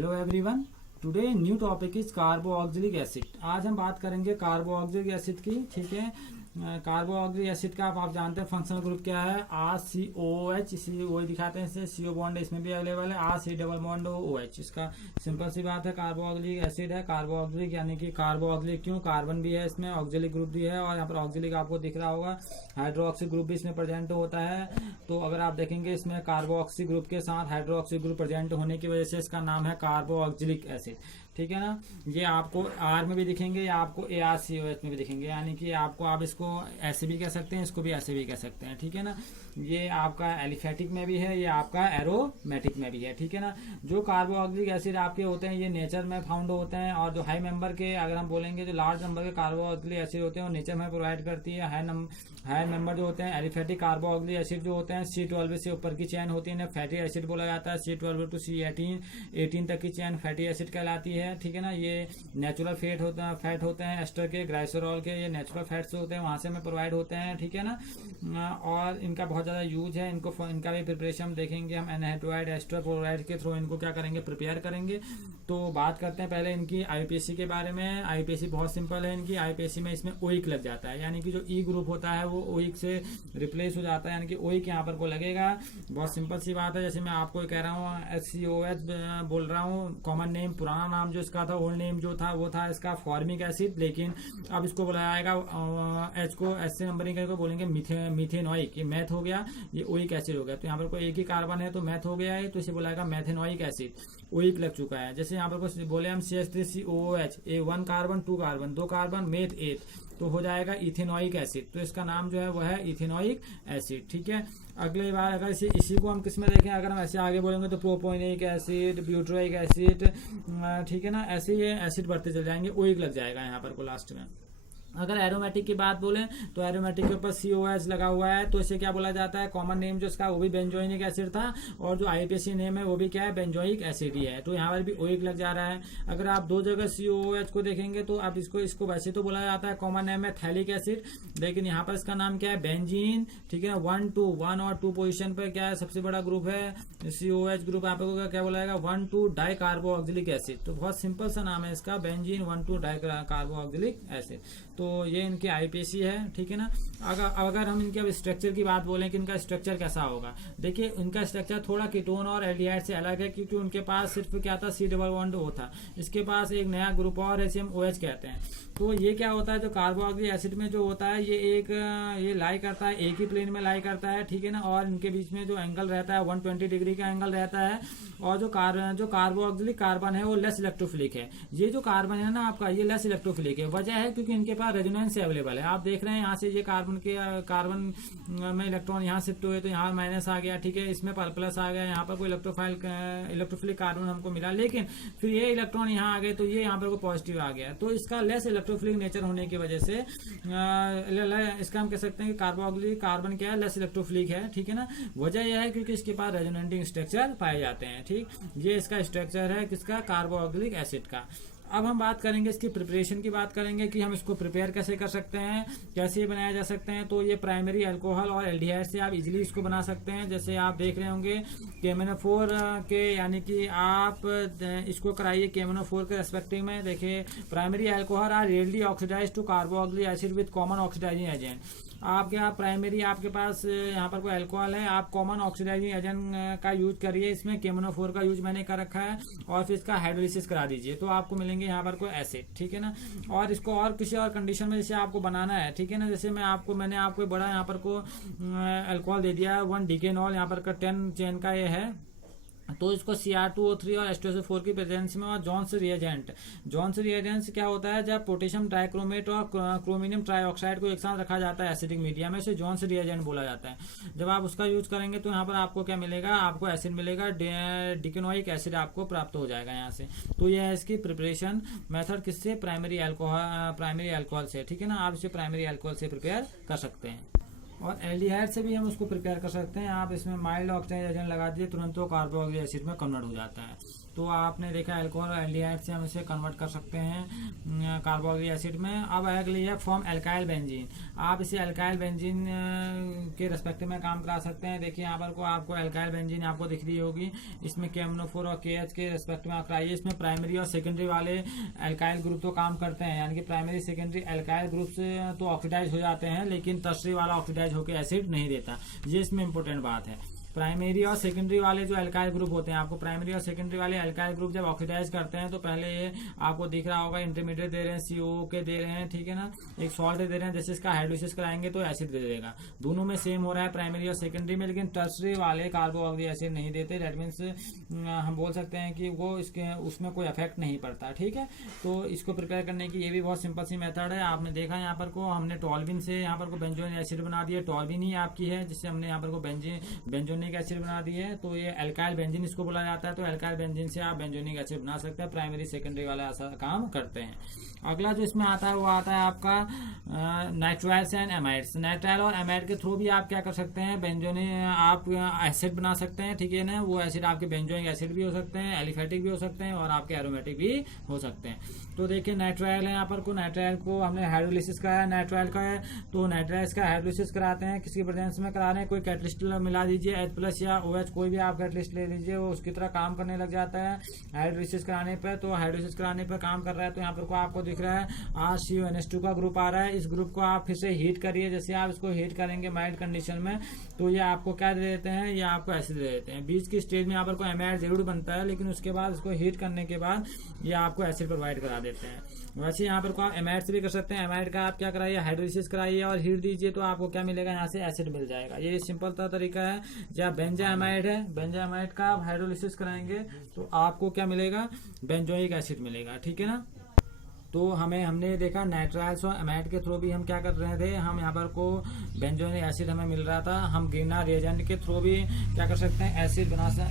Hello everyone, today new topic is carboxylic acid. आज हम बात करेंगे कार्बोऑक्सिलिक एसिड की। ठीक है, कार्बोऑक्सिलिक एसिड का आप जानते हैं फंक्शनल ग्रुप क्या है, RCOH। इसी वही दिखाते हैं, इससे CO बॉन्ड इसमें भी अवेलेबल है, RC डबल बॉन्ड OH। इसका सिंपल सी बात है, कार्बोऑक्सिलिक एसिड है। कार्बोऑक्सिलिक यानी कि कार्बोऑक्सिलिक क्यों, कार्बन भी है इसमें, ऑक्सिलिक ग्रुप भी है, और यहाँ पर ऑक्सिलिक आपको दिख रहा होगा, हाइड्रोक्सी ग्रुप भी इसमें प्रेजेंट होता है। तो अगर आप देखेंगे इसमें कार्बोक्सी ग्रुप के साथ हाइड्रोक्सी ग्रुप प्रेजेंट होने की वजह से इसका नाम है कार्बोऑक्सिलिक एसिड। ठीक है ना, ये आपको R में भी दिखेंगे या आपको ARCOH में भी दिखेंगे, यानी कि आपको आप इसको ऐसे भी कह सकते हैं, इसको भी ऐसे भी कह सकते हैं। ठीक है ना, ये आपका एलिफेटिक में भी है, ये आपका एरोमेटिक में भी है। ठीक है ना, जो कार्बोऑक्सिलिक एसिड आपके होते हैं ये नेचर में फाउंड होते हैं, और जो हाई नंबर के अगर हम बोलेंगे जो लार्ज नंबर के कार्बोऑक्सिलिक एसिड होते हैं वो नेचर में प्रोवाइड करती है। हाई नंबर जो होते हैं एलिफेटिक कार्बोऑक्सिलिक एसिड जो होते हैं C12 से ऊपर की चेन होती है, फैटी एसिड बोला जाता है। C12 टू C18 तक की चेन फैटी एसिड कहलाती है। ठीक है ना, ये नेचुरल फैट होते हैं एस्टर के, ग्लाइसरॉल के, ये नेचुरल फैट्स होते हैं वहां से हमें प्रोवाइड होते हैं। ठीक है ना, और इनका बहुत ज्यादा यूज है। इनका भी प्रिपरेशन हम देखेंगे, हम एनहाइड्राइड एस्टर क्लोराइड के थ्रू इनको क्या करेंगे, प्रिपेयर करेंगे। तो बात करते हैं पहले इनकी IUPAC के बारे में। IUPAC बहुत सिंपल है इनकी। IUPAC में इसमें ओइक लग जाता है, यानी कि जो E ग्रुप होता है वो ओइक से रिप्लेस हो जाता है, यानी कि ओइक यहाँ पर को लगेगा। बहुत सिंपल सी बात है, जैसे मैं आपको कह रहा हूँ HCOH बोल रहा हूँ, कॉमन नेम पुराना नाम जो इसका था, ओल्ड नेम जो था वो था इसका फॉर्मिक एसिड, लेकिन अब इसको बुलाया जाएगा H को S से नंबरिंग करके बोलेंगे मिथेनोइक। ये मैथ हो गया, ये ओइक एसिड हो गया। तो यहाँ पर कोई एक ही कार्बन है तो मैथ हो गया है, तो इसे बुलाएगा मैथेनोइक एसिड। ओइक लग चुका है। जैसे यहाँ पर कुछ बोले हम CH3COOH, 1 carbon 2 carbon 2 carbon meth 8, तो हो जाएगा इथेनोइक एसिड। तो इसका नाम जो है वह है इथेनोइक एसिड। ठीक है, अगली बार अगर इसी को हम किसमें देखें, अगर हम ऐसे आगे बोलेंगे तो प्रोपोनिक एसिड, ब्यूटरोइक एसिड, ठीक है ना, ऐसे ये एसिड बढ़ते चले जाएंगे, ओइक लग जाएगा यहाँ पर को लास्ट में। अगर एरोमेटिक की बात बोलें तो एरोमेटिक के ऊपर COH लगा हुआ है, तो इसे क्या बोला जाता है, कॉमन नेम जो इसका वो भी बेंजोइक एसिड था, और जो IUPAC नेम है वो भी क्या है, बेंजोइक एसिड ही है। तो यहाँ पर भी ओइक लग जा रहा है। अगर आप दो जगह COOH को देखेंगे तो आप इसको वैसे तो बोला जाता है कॉमन नेम है थैलिक एसिड, लेकिन यहाँ पर इसका नाम क्या है, बेंजीन। ठीक है ना, 1 और 2 पोजिशन पर क्या है, सबसे बड़ा ग्रुप है COH ग्रुप, आपको क्या बोला जाएगा, 1,2 डाई कार्बोऑक्सिलिक एसिड। तो बहुत सिंपल सा नाम है इसका, बेंजीन 1,2 डाई कार्बोऑक्सिलिक एसिड। तो ये इनकी IUPAC है। ठीक है ना, अगर हम इनके अब स्ट्रक्चर की बात बोलें कि इनका स्ट्रक्चर कैसा होगा, देखिए इनका स्ट्रक्चर थोड़ा कीटोन और एल्डिहाइड से अलग है, क्योंकि उनके पास सिर्फ क्या था, C डबल बॉन्ड O था। इसके पास एक नया ग्रुप और है, इसे हम OH कहते हैं। तो ये क्या होता है, जो कार्बोऑक्सिलिक एसिड में जो होता है ये लाई करता है, एक ही प्लेन में लाई करता है। ठीक है ना, और इनके बीच में जो एंगल रहता है 120 डिग्री का एंगल रहता है। और जो कार्बोऑक्सिलिक कार्बन है वो लेस इलेक्ट्रोफिलिक है। ये जो कार्बन है ना आपका, ये लेस इलेक्ट्रोफिलिक है। वजह है क्योंकि इनके पास रेजोनेंस अवेलेबल है। आप देख रहे हैं यहाँ से ये कार्बन में इलेक्ट्रॉन यहाँ शिफ्ट हुए तो यहाँ माइनस आ गया। ठीक है, इसमें प्लस आ गया, यहाँ पर कोई इलेक्ट्रोफिलिक कार्बन हमको मिला, लेकिन फिर ये इलेक्ट्रॉन यहाँ आ गए तो ये यहाँ पर कोई पॉजिटिव आ गया। तो इसका लेस इलेक्ट्रोफिलिक नेचर होने की वजह से इसका हम कह सकते हैं कि कार्बोऑक्सिलिक कार्बन क्या है, लेस इलेक्ट्रोफिलिक है। ठीक है ना, वजह यह है क्योंकि इसके पास रेजोनेटिंग स्ट्रक्चर पाए जाते हैं। ठीक, ये इसका स्ट्रक्चर है किसका, कार्बोऑक्सिलिक एसिड का। अब हम बात करेंगे इसकी प्रिपरेशन की बात करेंगे कि हम इसको प्रिपेयर कैसे कर सकते हैं, कैसे बनाया जा सकते हैं। तो ये प्राइमरी अल्कोहल और एल्डिहाइड से आप इजीली इसको बना सकते हैं। जैसे आप देख रहे होंगे KMnO4 के, यानी कि आप इसको कराइए KMnO4 के रेस्पेक्टिव में। देखिए, primary alcohol are readily oxidise to carboxylic acid with common oxidising agent. आप क्या प्राइमरी आपके पास यहाँ पर कोई अल्कोहल है, आप कॉमन ऑक्सीडाइजिंग एजेंट का यूज करिए। इसमें KMnO4 का यूज मैंने कर रखा है, और फिर इसका हाइड्रोलिसिस करा दीजिए, तो आपको मिलेंगे यहाँ पर कोई एसिड। ठीक है ना, और इसको और किसी और कंडीशन में जैसे आपको बनाना है, ठीक है ना, जैसे मैंने आपको बड़ा यहाँ पर को अल्कोहल दे दिया है 1 डिकेनॉल, यहाँ पर का 10 चेन का ये है, तो इसको Cr2O3 और H2SO4 की प्रेजेंस में, और जॉन्स रिएजेंट क्या होता है, जब पोटेशियम ट्राइक्रोमेट और क्रोमिनियम ट्राइऑक्साइड को एक साथ रखा जाता है एसिडिक मीडिया में, इसे जॉन्स रिएजेंट बोला जाता है। जब आप उसका यूज करेंगे तो यहाँ पर आपको क्या मिलेगा, आपको एसिड मिलेगा, डिकेनोइक एसिड आपको प्राप्त हो जाएगा यहाँ से। तो यह है इसकी प्रिपरेशन मेथड, किससे, प्राइमरी अल्कोहल से। ठीक है ना, आप इसे प्राइमरी अल्कोहल से प्रिपेयर कर सकते हैं। और एल्डिहाइड से भी हम उसको प्रिपेयर कर सकते हैं। आप इसमें माइल्ड ऑक्सीडाइज एजेंट लगा दीजिए, तुरंत वो कार्बोक्सिलिक एसिड में कन्वर्ट हो जाता है। तो आपने देखा अल्कोहल और एल्डिहाइड से हम इसे कन्वर्ट कर सकते हैं कार्बोक्सिलिक एसिड में। अब अगली है फॉर्म एल्काइल बेंजीन। आप इसे एल्काइल बेंजीन के रेस्पेक्ट में काम करा सकते हैं। देखिए यहाँ पर को आपको एल्काइल बेंजीन आपको दिख रही होगी, इसमें KMnO4 और KH के रेस्पेक्ट में आप कराइए। इसमें प्राइमरी और सेकेंडरी वाले एल्काइल ग्रुप तो काम करते हैं, यानी कि प्राइमरी सेकेंडरी एल्काइल ग्रुप से तो ऑक्सीडाइज हो जाते हैं, लेकिन टर्शरी वाला ऑक्सीडाइज होकर एसिड नहीं देता। ये इसमें इंपॉर्टेंट बात है। प्राइमरी और सेकेंडरी वाले जो एल्काइल ग्रुप होते हैं, आपको प्राइमरी और सेकेंडरी वाले एल्काइल ग्रुप जब ऑक्सीडाइज करते हैं तो पहले ये आपको दिख रहा होगा इंटरमीडिएट दे रहे हैं, CO के दे रहे हैं, ठीक है ना, एक सॉल्ट दे रहे हैं, जैसे इसका हाइड्रोलिसिस कराएंगे तो एसिड दे देगा। दोनों में सेम हो रहा है प्राइमरी और सेकेंडरी में, लेकिन टर्शरी वाले कार्बोक्सिलिक एसिड नहीं देते। दैट मीन्स हम बोल सकते हैं कि वो इसके उसमें कोई इफेक्ट नहीं पड़ता, ठीक है। तो इसको प्रिपेयर करने की ये भी बहुत सिंपल सी मेथड है। आपने देखा यहाँ पर को हमने टॉल्विन से यहाँ पर को बेंजोनिक एसिड बना दिया, टॉल्विन ही आपकी है जिससे हमने यहाँ पर को बेंजोनिक एसिड बना दिया है। तो ये एल्काइल बेंजीन इसको बोला जाता है। तो एल्काइल बेंजीन से आप बेंजोनिक एसिड बना सकते हैं। प्राइमरी सेकेंडरी वाला ऐसा काम करते हैं। अगला जो इसमें आता है वो आता है आपका नाइट्राइल्स एंड एमाइड्स। नाइट्राइल और एमाइड के थ्रू भी आप क्या कर सकते हैं, बेंजोनिक आप एसिड बना सकते हैं, ठीक है ना। वो एसिड आपके बेंजोनिक एसिड भी हो सकते हैं, एलिफेटिक भी हो सकते हैं और आपके एरोमेटिक भी हो सकते हैं। तो देखिए नाइट्राइल है यहाँ पर को, नाइट्राइल को हमने हाइड्रोलिसिस कराया नाइट्राइल का है, तो नाइट्राइल्स का हाइड्रोलिसिस कराते हैं, किसकी प्रेजेंस में करा रहे हैं, कोई कैटलिस्ट मिला दीजिए H+ या OH, कोई भी आप कैटलिस्ट ले लीजिए, वो उसकी तरह काम करने लग जाता है हाइड्रोलिसिस कराने पर। तो हाइड्रोलिसिस कराने पर काम कर रहा है। तो यहाँ पर को आपको दिख रहा है RCONH2 का ग्रुप आ रहा है। इस ग्रुप को आप फिर से हीट करिए, जैसे आप इसको हीट करेंगे माइल्ड कंडीशन में तो ये आपको क्या दे देते हैं, ये आपको एसिड दे देते हैं। बीच की स्टेज में यहाँ पर कोई एमाइड जरूर बनता है, लेकिन उसके बाद इसको हीट करने के बाद ये आपको एसिड प्रोवाइड करा देते हैं। वैसे यहाँ पर को आप एमाइड से भी कर सकते हैं। एमाइड का आप क्या कराइए, हाइड्रोलिसिस कराइए और हीट दीजिए, तो आपको क्या मिलेगा, यहाँ से एसिड मिल जाएगा। ये सिंपल सा तरीका है। जब बेंजामाइड है, बेंजामाइड का आप हाइड्रोलिसिस कराएंगे तो आपको क्या मिलेगा, बेंजोइक एसिड मिलेगा, ठीक है ना। तो हमने देखा नाइट्राइल्स और एमाइड के थ्रू भी हम क्या कर रहे थे, हम यहाँ पर को बेंजोइक एसिड हमें मिल रहा था। हम गिरना रिएजेंट के थ्रू भी क्या कर सकते हैं,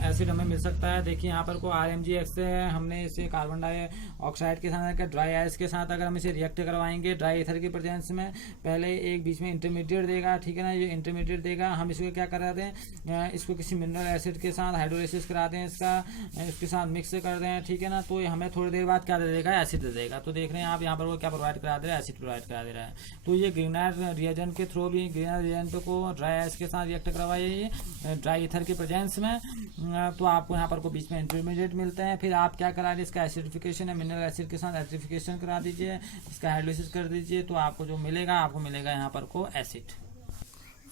एसिड हमें मिल सकता है। देखिए यहाँ पर को RMgX से हमने इसे कार्बन डाइऑक्साइड के साथ ड्राई आइस के साथ अगर हम इसे रिएक्ट करवाएंगे ड्राई ईथर की प्रेजेंस में, पहले एक बीच में इंटरमीडिएट देगा, ठीक है ना। ये इंटरमीडिएट देगा, हम इसको क्या करा दें, इसको किसी मिनरल एसिड के साथ हाइड्रोलिसिस करा दें, इसके साथ मिक्स कर दें, ठीक है ना। तो हमें थोड़ी देर बाद क्या दे देगा, एसिड दे देगा। तो देख रहे हैं आप यहाँ पर वो क्या प्रोवाइड करा दे रहा है, एसिड प्रोवाइड करा दे रहा है। तो ये ग्रीनर रिएजेंट के थ्रू भी ग्रीनर रिएजेंट को ड्राई आइस के साथ रिएक्ट करवाइए ड्राई ईथर की प्रेजेंस में, तो आपको यहाँ पर को बीच में इंटरमीडिएट मिलते हैं। फिर आप क्या करा दीजिए, इसका एसिडिफिकेशन है, मिनरल एसिड के साथ एसिडिफिकेशन करा दीजिए, इसका हाइड्रोलिसिस कर दीजिए, तो आपको जो मिलेगा, आपको मिलेगा यहाँ पर को acid.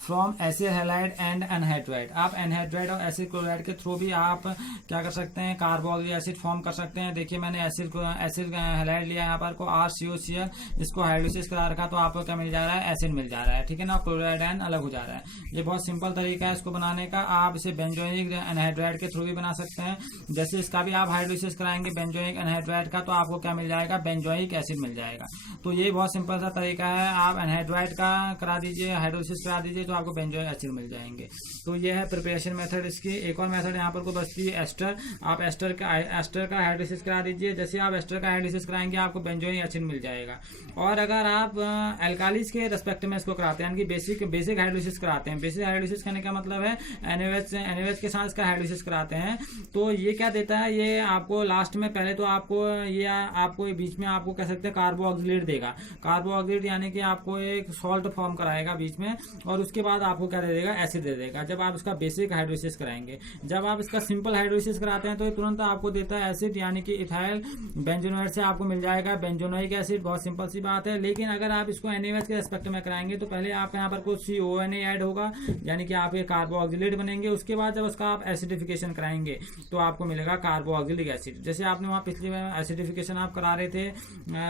From acid halide and anhydride. आप एनहाइड्राइड और एसिड क्लोराइड के थ्रू भी आप क्या कर सकते हैं, कार्बोक्सिलिक एसिड फॉर्म कर सकते हैं। देखिए मैंने एसिड हैलाइड लिया यहाँ पर को RCOCl, इसको हाइड्रोलिसिस करा रखा, तो आपको क्या मिल जा रहा है, एसिड मिल जा रहा है, ठीक है ना। क्लोराइड एन अलग हो जा रहा है। ये बहुत सिंपल तरीका है इसको बनाने का। आप इसे बेंजोइक एनहाइड्राइड के थ्रू भी बना सकते हैं। जैसे इसका भी आप हाइड्रोलिसिस कराएंगे बेंजोइक एनहाइड्राइड का, तो आपको क्या मिल जाएगा, बेंजोइक एसिड मिल जाएगा। तो ये बहुत सिंपल सा तरीका है। आप एनहाइड्राइड का करा दीजिए, हाइड्रोलिसिस करा दीजिए, तो आपको बेंजोइक एसिड मिल जाएंगे। तो ये है प्रिपरेशन मेथड इसकी। एक और मेथड यहाँ पर को बचती है एस्टर। आप एस्टर का हाइड्रोलिसिस करा दीजिए। जैसे आप एस्टर का हाइड्रोलिसिस कराएंगे आपको बेंजोइक एसिड मिल जाएगा। और अगर आप एल्कालीज के रेस्पेक्ट में इसको कराते हैं, यानी कि बेसिक हाइड्रोलिसिस कराते हैं, बेसिक हाइड्रोलिसिस करने का मतलब है NaOH के साथ इसका हाइड्रोलिसिस कराते हैं, तो ये क्या देता है, ये आपको लास्ट में पहले तो आपको बीच में आपको कह सकते हैं कार्बोक्सिलेट देगा। कार्बोक्सिलेट यानी कि आपको एक सॉल्ट फॉर्म कराएगा बीच में, और उसके बाद आपको क्या दे देगा, एसिड दे देगा, जब आप इसका बेसिक हाइड्रोलिसिस कराएंगे। जब आप इसका सिंपल हाइड्रोलिसिस कराते हैं तो तुरंत आपको देता है एसिड, यानी कि इथाइल बेंजोनोइड से आपको मिल जाएगा बेंजोनोइक एसिड। बहुत सिंपल सी बात है। लेकिन अगर आप इसको NaOH के रेस्पेक्ट में कराएंगे तो पहले आपका यहाँ पर कुछ CONA ऐड होगा, यानी कि आप ये कार्बोक्सिलेट बनेंगे। उसके बाद जब उसका आप एसिडिफिकेशन कराएंगे तो आपको मिलेगा कार्बोक्सिलिक एसिड। जैसे आपने वहाँ पिछली एसिडिफिकेशन आप करा रहे थे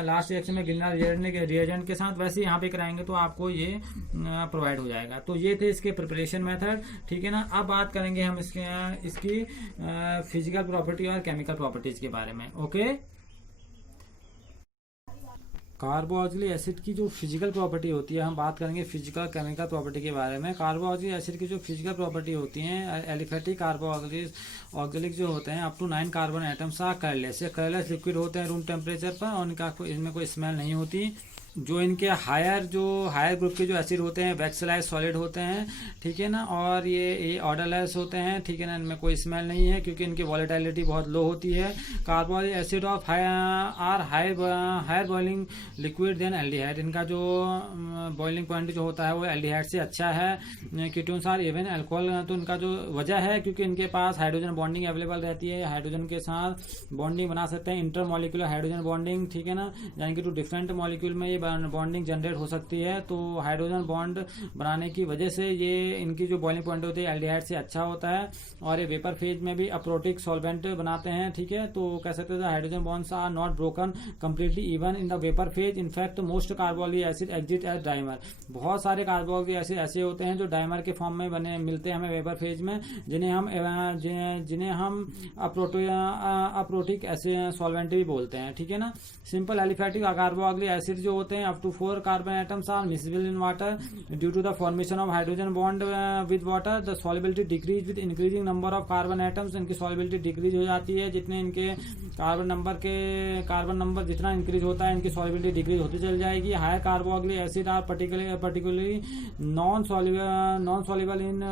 लास्ट रिएक्शन में गिरना रिएजेंट के साथ, वैसे यहाँ पे कराएंगे तो आपको ये प्रोवाइड हो जाएगा। तो ये थे इसके प्रिपरेशन मेथड, ठीक है ना। अब बात करेंगे हम इसकी फिजिकल प्रॉपर्टी और केमिकल प्रॉपर्टीज के बारे में। ओके, कार्बोक्सिलिक एसिड की जो फिजिकल प्रॉपर्टी होती है, हम बात करेंगे फिजिकल केमिकल प्रॉपर्टी के बारे में। कार्बोक्सिलिक एसिड की जो फिजिकल प्रॉपर्टी होती है, एलिफेटिक कार्बोक्सिलिक जो होते हैं up to 9 carbon atoms are colourless liquid होते हैं रूम टेम्परेचर पर, और इनमें कोई स्मेल नहीं होती। जो इनके हायर ग्रुप के जो एसिड होते हैं वैक्सलाइज सॉलिड होते हैं, ठीक है ना, और ये ऑर्डरलेस होते हैं, ठीक है ना, इनमें कोई स्मेल नहीं है क्योंकि इनकी वॉलेटिलिटी बहुत लो होती है। Carboxylic acid of are higher boiling liquid than aldehyde, इनका जो बॉइलिंग पॉइंट जो होता है वो एल्डिहाइड से अच्छा है। कीटोन्स आर इवन अल्कोहल, तो इनका जो वजह है क्योंकि इनके पास हाइड्रोजन बॉन्डिंग अवेलेबल रहती है, हाइड्रोजन के साथ बॉन्डिंग बना सकते हैं, इंटरमॉलिक्यूलर हाइड्रोजन बॉन्डिंग, ठीक है ना, यानी कि टू डिफरेंट मॉलिक्यूल में ये बॉन्डिंग जनरेट हो सकती है। तो हाइड्रोजन बॉन्ड बनाने की वजह से ये इनकी जो बॉइलिंग पॉइंट होती है एल्डिहाइड से अच्छा होता है, और ये वेपर फेज में भी अप्रोटिक सॉल्वेंट बनाते हैं, ठीक है। तो कह सकते हैं hydrogen bonds are not broken completely even in the vapour phase, in fact most carboxylic acid exist as dimer, बहुत सारे कार्बोक्सिलिक एसिड ऐसे होते हैं जो डाइमर के फॉर्म में बने मिलते हैं हमें वेपर फेज में, जिन्हें हम अप्रोटिक सॉल्वेंट भी बोलते हैं, ठीक है ना। सिंपल एलिफेटिक कार्बोक्सिलिक एसिड जो होते हैं up to 4 carbon atoms are miscible in water due to the formation of hydrogen bond with water, the solubility decrease with increasing number of carbon atoms, इनकी सॉल्युबिलिटी डिक्रीज हो जाती है जितने इनके carbon number जितना इंक्रीज होता है इनकी सॉल्युबिलिटी डिक्रीज होती चल जाएगी। Higher carboxylic acid are particularly non soluble in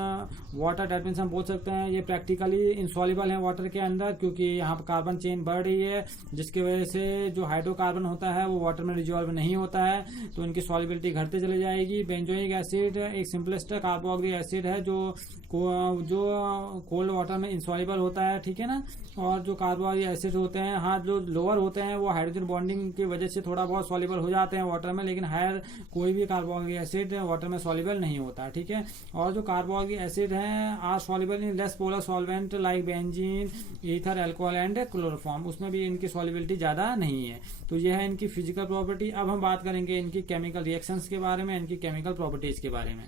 water, that means हम बोल सकते हैं ये प्रैक्टिकली इनसॉल्युबल है वाटर के अंदर, क्योंकि यहाँ पर कार्बन चेन बढ़ रही है जिसकी वजह से जो हाइड्रोकार्बन होता है वो वाटर में डिजॉल्व नहीं होता है, तो इनकी सॉल्युबिलिटी घटते चली जाएगी। बेंजोइक एसिड एक सिंपलेस्ट कार्बोक्सिलिक एसिड है जो कोल्ड वाटर में इंसॉल्युबल होता है, ठीक है ना। और जो कार्बोक्सिलिक एसिड होते हैं, हाँ, जो लोअर होते हैं वो हाइड्रोजन बॉन्डिंग की वजह से थोड़ा बहुत सॉल्युबल हो जाते हैं वाटर में, लेकिन हायर कोई भी कार्बोक्सिलिक एसिड वाटर में सॉल्युबल नहीं होता, ठीक है। और जो कार्बोक्सिलिक एसिड हैं are soluble in less polar solvent like benzene, ether, alcohol and chloroform, उसमें भी इनकी सॉल्युबिलिटी ज्यादा नहीं है। तो यह है इनकी फिजिकल प्रॉपर्टी। अब हम बात करेंगे इनकी केमिकल रिएक्शंस के बारे में, इनकी केमिकल प्रॉपर्टीज के बारे में।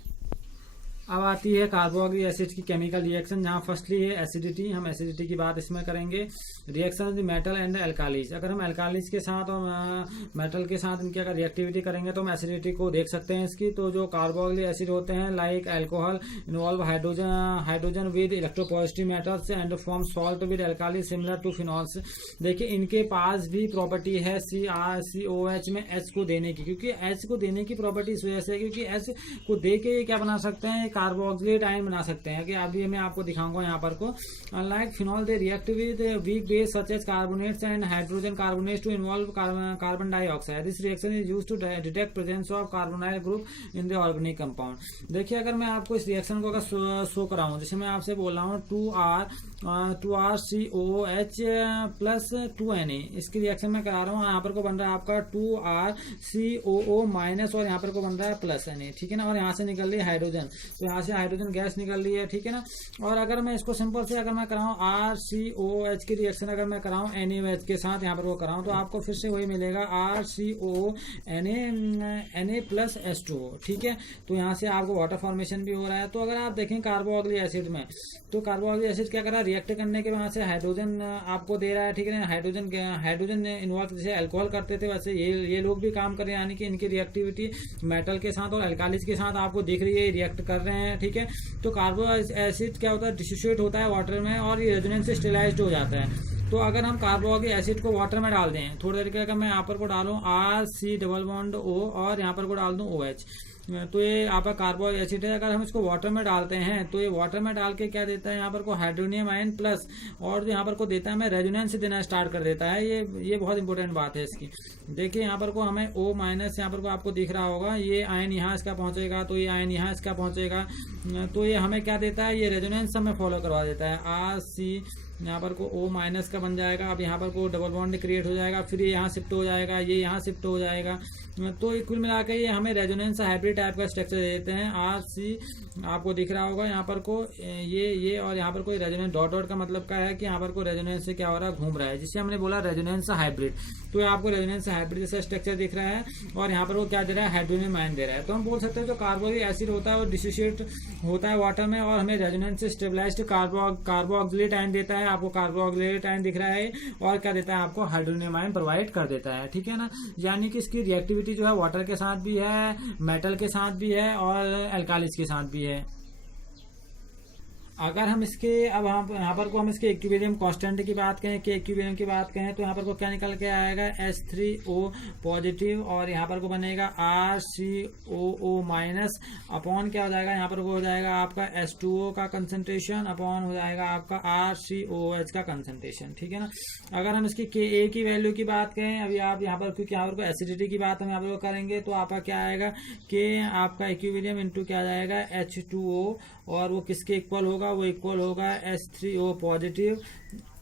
अब आती है कार्बोक्सिलिक एसिड की केमिकल रिएक्शन, जहां फर्स्टली है एसिडिटी, हम एसिडिटी की बात इसमें करेंगे। रिएक्शन मेटल एंड एल्कालीज, अगर हम एल्कालीज के साथ और मेटल के साथ इनकी अगर रिएक्टिविटी करेंगे तो हम एसिडिटी को देख सकते हैं इसकी। तो जो कार्बोक्सिलिक एसिड होते हैं like alcohol involve hydrogen with electropositive metals and form salt with alkali similar to phenols. देखिए इनके पास भी प्रॉपर्टी है CrCOH में H को देने की, क्योंकि H को देने की प्रॉपर्टी इस वजह से क्योंकि H को दे के क्या बना सकते हैं, कार्बोक्सिलेट आयन बना सकते हैं, कि अभी मैं आपको दिखाऊंगा यहाँ पर को। Unlike phenol they react with weak base such as carbonates and hydrogen carbonates to involve carbon dioxide. This reaction is used to detect presence of carbonyl group in the organic compound. देखिए अगर मैं आपको इस reaction को अगर show कराऊं, जैसे मैं आपसे बोल रहा हूँ 2RCOH प्लस 2Na, इसकी रिएक्शन में करा रहा हूँ, यहाँ पर को बन रहा है आपका 2RCOO माइनस और यहाँ पर को बन रहा है प्लस Na, ठीक है ना। और यहाँ से निकल रही है हाइड्रोजन, तो यहाँ से हाइड्रोजन गैस निकल रही है, ठीक है ना। और अगर मैं इसको सिंपल से अगर मैं कराऊं RCOH की रिएक्शन अगर मैं कराऊं NaOH के साथ यहाँ पर वो कराऊं तो आपको फिर से वही मिलेगा RCONA प्लस H2O, ठीक है। तो यहाँ से आपको वाटर फॉर्मेशन भी हो रहा है। तो अगर आप देखें कार्बोक्सिलिक एसिड में, तो कार्बोक्सिलिक एसिड क्या कर रहा है, रिएक्ट करने के वहां से हाइड्रोजन आपको दे रहा है, ठीक है ना। हाइड्रोजन इन्वॉल्व जैसे अल्कोहल करते थे वैसे ये लोग भी काम कर रहे हैं, यानी कि इनकी रिएक्टिविटी मेटल के साथ और अल्कालीज के साथ आपको दिख रही है, रिएक्ट कर रहे हैं, ठीक है। तो कार्बोक्सिलिक एसिड क्या होता है, डिसोसिएट होता है वाटर में और ये रेजोनेंस से स्टेलाइज्ड हो जाता है। तो अगर हम कार्बोक्सिलिक एसिड को वाटर में डाल दें, थोड़ी देर के अगर मैं यहाँ पर को डालूं RC⋯O और यहाँ पर को डाल दूं OH, तो ये आपका कार्बोक्सिलिक एसिड है। अगर हम इसको वाटर में डालते हैं तो ये वाटर में डाल के क्या देता है, यहाँ पर को हाइड्रोनियम आयन प्लस और यहाँ पर को देता है हमें रेजोनेंस देना स्टार्ट कर देता है। ये बहुत इंपॉर्टेंट बात है इसकी। देखिए यहाँ पर को हमें O माइनस यहाँ पर को आपको दिख रहा होगा, ये आयन यहाँ इसका पहुंचेगा, तो ये आयन यहाँ इसका पहुंचेगा, तो ये हमें क्या देता है, ये रेजोनेंस हमें फॉलो करवा देता है। RC यहाँ पर को O माइनस का बन जाएगा, अब यहाँ पर को डबल बॉन्ड क्रिएट हो जाएगा, फिर ये यहाँ शिफ्ट हो जाएगा, ये यहाँ शिफ्ट हो जाएगा। तो कुल मिलाकर ये हमें रेजोनेंस हाइब्रिड टाइप का स्ट्रक्चर देते हैं। RC आपको दिख रहा होगा यहाँ पर को ये और यहाँ पर कोई रेजोनेंस डॉट का मतलब क्या है कि यहाँ पर को रेजोनेंस से क्या हो रहा है, घूम रहा है, जिससे हमने बोला रेजोनेंस हाइब्रिड। तो आपको रेजोनेंस हाइब्रिड जैसा स्ट्रक्चर दिख रहा है और यहाँ पर वो क्या दे रहा है, हाइड्रोनियम आयन दे रहा है। तो हम बोल सकते हैं जो कार्बोक्सिलिक एसिड होता है वो डिसोसिएट होता है वाटर में और हमें रेजोनेंस से स्टेबलाइज्ड कार्बोक्सिलेट आयन देता है। आपको कार्बोक्सिलेट आयन दिख रहा है और क्या देता है, आपको हाइड्रोनियम आयन प्रोवाइड कर देता है, ठीक है ना। यानी कि इसकी रिएक्टिविटी जो है वाटर के साथ भी है, मेटल के साथ भी है और एल्कालीज के साथ भी है। अगर हम इसके अब हम यहाँ पर को हम इसके इक्विलिब्रियम कांस्टेंट की बात करें कि इक्विलिब्रियम की बात करें तो यहाँ पर को क्या निकल के आएगा H3O पॉजिटिव और यहाँ पर को बनेगा RCOO माइनस अपॉन क्या हो जाएगा यहाँ पर को हो जाएगा आपका H2O का कंसंट्रेशन अपॉन हो जाएगा आपका RCOH का कंसंट्रेशन। ठीक है ना। अगर हम इसकी Ka की वैल्यू की बात करें, अभी आप यहाँ पर क्योंकि यहाँ पर को एसिडिटी की बात हम यहाँ पर करेंगे तो आपका क्या आएगा कि आपका इक्विलिब्रियम इनटू क्या जाएगा H2O और वो किसके इक्वल होगा, वो इक्वल होगा H3O पॉजिटिव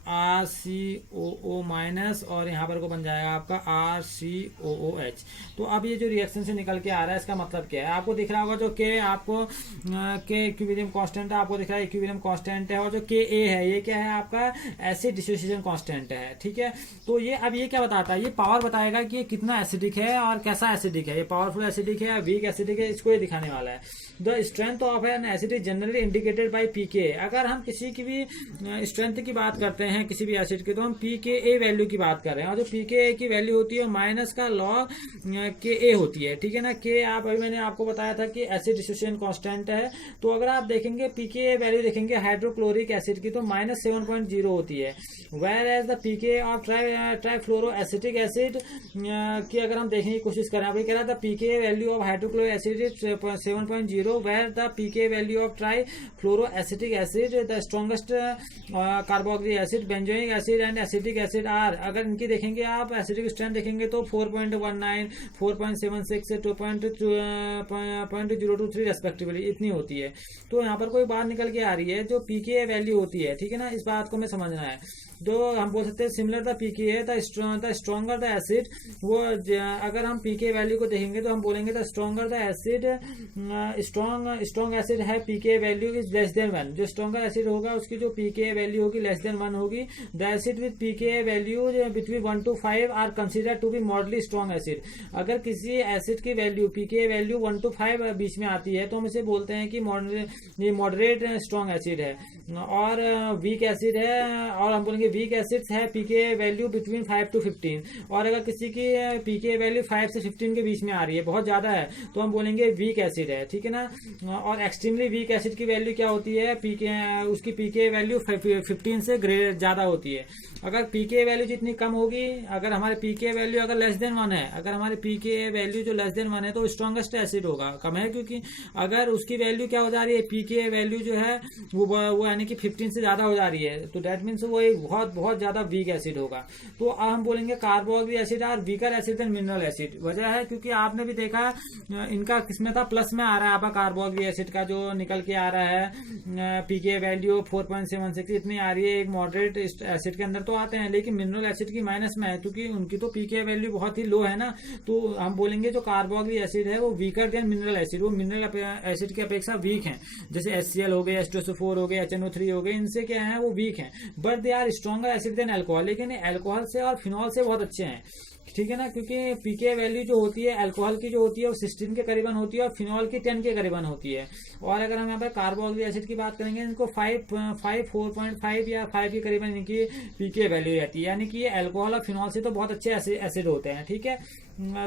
RCOO माइनस और यहाँ पर को बन जाएगा आपका RCOOH। तो अब ये जो रिएक्शन से निकल के आ रहा है इसका मतलब क्या है, आपको दिख रहा होगा जो के आपको के इक्विलिब्रियम कांस्टेंट है, आपको दिख रहा है इक्विलिब्रियम कांस्टेंट है और जो Ka है ये क्या है आपका एसिड डिसोसिएशन कांस्टेंट है। ठीक है। तो ये अब ये क्या बताता है, ये पावर बताएगा कि ये कितना एसिडिक है और कैसा एसिडिक है, ये पावरफुल एसिडिक है या वीक एसिडिक है, इसको ये दिखाने वाला है। The strength of N acid is generally indicated by pK। अगर हम किसी की भी स्ट्रेंथ की बात करते हैं किसी भी एसिड की तो हम pKa वैल्यू की बात कर रहे हैं और जो pKa की वैल्यू होती है माइनस का log Ka होती है। ठीक है ना। K आप अभी मैंने आपको बताया था कि एसिड डिसोसिएशन कांस्टेंट है। तो अगर आप देखेंगे pKa वैल्यू देखेंगे हाइड्रोक्लोरिक एसिड की तो -7.0 होती है, वेयर एज द pKa of trifluoro acetic acid की अगर हम देखने की कोशिश करें, अभी कह रहा था pKa value of hydrochloric acid is 7.0 where the pK value of trifluoroacetic acid, the strongest carboxylic acid, benzoic acid and acetic acid are, अगर इनकी देखेंगे आप एसिडिक स्ट्रेंथ देखेंगे तो 4.19, 4.76 से 2.023 रेस्पेक्टिवली इतनी होती है। तो यहाँ पर कोई बात निकल के आ रही है जो pKa वैल्यू होती है। ठीक है ना। इस बात को हमें समझना है। जो हम बोल सकते हैं similar the pKa the stronger the acid, वो अगर हम pK वैल्यू को देखेंगे तो हम बोलेंगे the stronger the acid, strong acid है pK value is less than 1। जो स्ट्रॉन्गर एसिड होगा उसकी जो pK वैल्यू होगी लेस देन 1 होगी। The acid with pK value between 1 to 5 are consider to be moderately strong acid. अगर किसी acid की वैल्यू pK वैल्यू 1 to 5 बीच में आती है तो हम इसे बोलते हैं कि मॉडरेट स्ट्रॉन्ग एसिड है। और वीक एसिड है और हम बोलेंगे वीक एसिड्स है pK वैल्यू बिटवीन 5 to 15। और अगर किसी की pK वैल्यू 5 से 15 के बीच में आ रही है, बहुत ज्यादा है, तो हम बोलेंगे वीक एसिड है। ठीक है ना। और एक्सट्रीमली वीक एसिड की वैल्यू क्या होती है, उसकी pK वैल्यू 15 से ज्यादा होती है। अगर pK वैल्यू जितनी कम होगी, अगर हमारे pK वैल्यू अगर लेस देन 1 है, अगर हमारे pK वैल्यू जो लेस देन 1 है तो स्ट्रॉन्गेस्ट एसिड होगा, कम है, क्योंकि अगर उसकी वैल्यू क्या हो जा रही है pK वैल्यू जो है वो यानी कि 15 से ज्यादा हो जा रही है, तो डेट मीन्स वो एक बहुत ज्यादा वीक एसिड होगा। तो अब हम बोलेंगे carboxylic acid are weaker acid than mineral acid. वजह है क्योंकि आपने भी देखा इनका किसमें था, प्लस में आ रहा है आपका कार्बोक्सिलिक एसिड का जो निकल के आ रहा है pK वैल्यू 4.76 इतनी आ रही है एक मॉडरेट एसिड के अंदर तो आते हैं, लेकिन मिनरल एसिड की माइनस में है क्योंकि उनकी तो pK वैल्यू बहुत ही लो है ना। तो हम बोलेंगे जो कार्बोक्सिलिक एसिड है वो वीकर देन मिनरल एसिड, वो मिनरल एसिड की अपेक्षा वीक है। जैसे HCl हो गए, H2SO4 हो गए, HNO3 हो गए, इनसे क्या है वो वीक है, but they are stronger acid than alcohol. लेकिन अल्कोहल से और फिनॉल से बहुत अच्छे हैं। ठीक है ना। क्योंकि pK वैल्यू जो होती है अल्कोहल की जो होती है वो 16 के करीबन होती है और फिनॉल की 10 के करीबन होती है। और अगर हम यहाँ पर कार्बोक्सिलिक एसिड की बात करेंगे इनको 4.5 या 5 के करीबन इनकी pK वैल्यू रहती है, यानी कि ये अल्कोहल और फिनॉल से तो बहुत अच्छे एसिड होते हैं। ठीक है।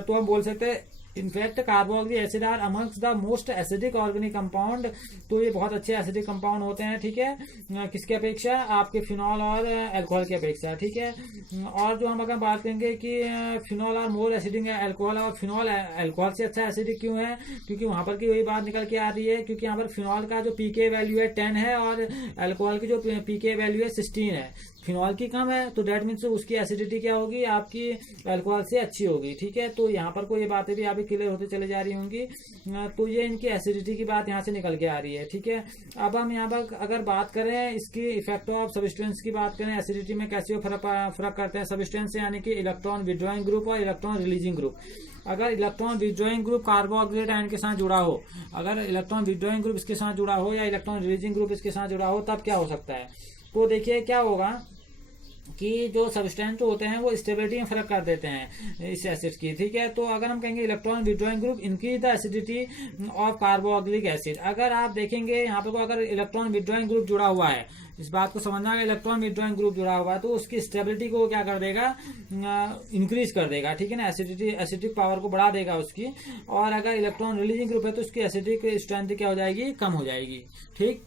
तो हम बोल सकते हैं in fact carboxylic acid are amongst the most acidic organic compound. तो ये बहुत अच्छे एसिडिक कंपाउंड होते हैं। ठीक है। किसके अपेक्षा, आपके फिनॉल और अल्कोहल की अपेक्षा। ठीक है। और जो हम अगर बात करेंगे कि phenol are more acidic alcohol, और फिनॉल अल्कोहल से अच्छा एसिडिक क्यों है, क्योंकि वहां पर की वही बात निकल के आ रही है, क्योंकि यहाँ पर फिनॉल का जो pK वैल्यू है 10 है और अल्कोहल की जो pK वैल्यू है 16 है, फिनॉल की कम है, तो डेट मीन्स उसकी एसिडिटी क्या होगी आपकी अल्कोहल से अच्छी होगी। ठीक है। तो यहाँ पर कोई बातें भी अभी क्लियर होते चले जा रही होंगी। तो ये इनकी एसिडिटी की बात यहाँ से निकल के आ रही है। ठीक है। अब हम यहाँ पर अगर बात करें इसकी इफेक्ट ऑफ सब्सटेंस की बात करें, एसिडिटी में कैसे फर्क करते हैं सब्सटेंस से, यानी कि इलेक्ट्रॉन विड्रॉइंग ग्रुप और इलेक्ट्रॉन रिलीजिंग ग्रुप। अगर electron withdrawing group carboxylate ion के साथ जुड़ा हो, अगर इलेक्ट्रॉन विड्रॉइंग ग्रुप इसके साथ जुड़ा हो या इलेक्ट्रॉन रिलीजिंग ग्रुप इसके साथ जुड़ा हो, तब क्या हो सकता है। तो देखिए क्या होगा कि जो सब्सटेंस होते हैं वो स्टेबिलिटी में फर्क कर देते हैं इस एसिड की। ठीक है। तो अगर हम कहेंगे electron withdrawing group increase the acidity of carboxylic acid, अगर आप देखेंगे यहाँ पर अगर इलेक्ट्रॉन विड्रॉइंग ग्रुप जुड़ा हुआ है, इस बात को समझना है, इलेक्ट्रॉन विड्रॉइंग ग्रुप जुड़ा हुआ है तो उसकी स्टेबिलिटी को क्या कर देगा, इंक्रीज कर देगा। ठीक है ना। एसिडिक पावर को बढ़ा देगा उसकी। और अगर इलेक्ट्रॉन रिलीजिंग ग्रुप है तो उसकी एसिडिक स्ट्रेंथ क्या हो जाएगी, कम हो जाएगी। ठीक।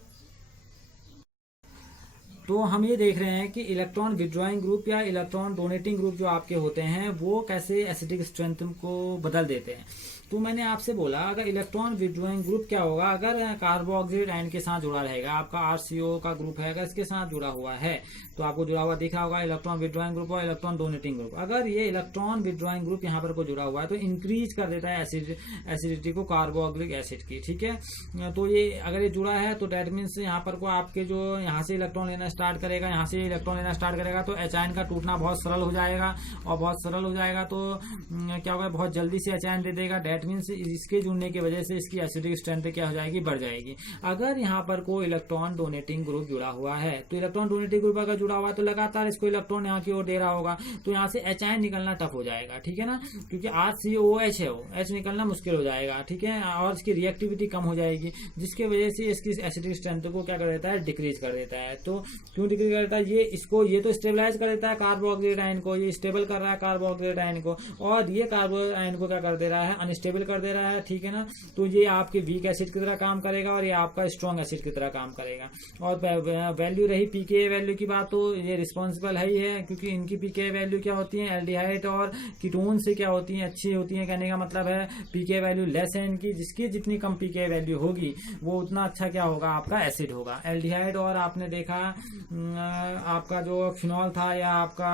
तो हम ये देख रहे हैं कि इलेक्ट्रॉन विड्रॉइंग ग्रुप या इलेक्ट्रॉन डोनेटिंग ग्रुप जो आपके होते हैं वो कैसे एसिडिक स्ट्रेंथ को बदल देते हैं। तो मैंने आपसे बोला अगर इलेक्ट्रॉन विड्रॉइंग ग्रुप क्या होगा, अगर कार्बोक्सिलिक आयन के साथ जुड़ा रहेगा, आपका RCO का ग्रुप है अगर इसके साथ जुड़ा हुआ है तो आपको जुड़ा हुआ दिख रहा होगा इलेक्ट्रॉन विड्रॉइंग ग्रुप और इलेक्ट्रॉन डोनेटिंग ग्रुप। अगर ये इलेक्ट्रॉन विड्रॉइंग ग्रुप यहाँ पर को जुड़ा हुआ है तो इंक्रीज कर देता है एसिडिटी को कार्बोक्सिलिक एसिड की, ठीक है। तो ये अगर ये जुड़ा है तो डेट मीन्स यहाँ पर को आपके जो यहाँ से इलेक्ट्रॉन लेना स्टार्ट करेगा, यहाँ से इलेक्ट्रॉन लेना स्टार्ट करेगा तो एच आयन का टूटना बहुत सरल हो जाएगा, और बहुत सरल हो जाएगा तो क्या होगा, बहुत जल्दी से एच आयन दे देगा। डेट मीन्स इसके जुड़ने की वजह से इसकी एसिडिक स्ट्रेंथ क्या हो जाएगी, बढ़ जाएगी। अगर यहाँ पर कोई इलेक्ट्रॉन डोनेटिंग ग्रुप जुड़ा हुआ है तो इलेक्ट्रॉन डोनेटिंग ग्रुप अगर जुड़ा हुआ है तो लगातार इसको इलेक्ट्रॉन यहाँ की ओर दे रहा होगा तो यहाँ से एच आयन निकलना टफ हो जाएगा, ठीक है ना, क्योंकि RCOH है वो एच निकलना मुश्किल हो जाएगा, ठीक है, और इसकी रिएक्टिविटी कम हो जाएगी, जिसकी वजह से इसकी एसिडिक स्ट्रेंथ को क्या कर देता है, डिक्रीज कर देता है। तो क्यों डिक्रीज कर देता है, ये तो स्टेबलाइज कर देता है कार्बोक्सिलिक आयन को, ये स्टेबल कर रहा है कार्बोक्सिलिक आयन को, और ये कार्बो आयन को क्या कर दे रहा है, अनस्टेबल कर दे रहा है, ठीक है ना। तो ये आपके वीक एसिड की तरह काम करेगा और ये आपका स्ट्रॉन्ग एसिड की तरह काम करेगा। और वैल्यू रही पीके वैल्यू की बात, तो ये रिस्पॉन्सिबल है ही है, क्योंकि इनकी पीके वैल्यू क्या होती है, एल्डिहाइड और कीटोन से क्या होती है, अच्छी होती है। कहने का मतलब है पीके वैल्यू लेस है इनकी, जिसकी जितनी कम पीके वैल्यू होगी वो उतना अच्छा क्या होगा, आपका एसिड होगा। एल्डिहाइड और आपने देखा आपका जो फिनॉल था, या आपका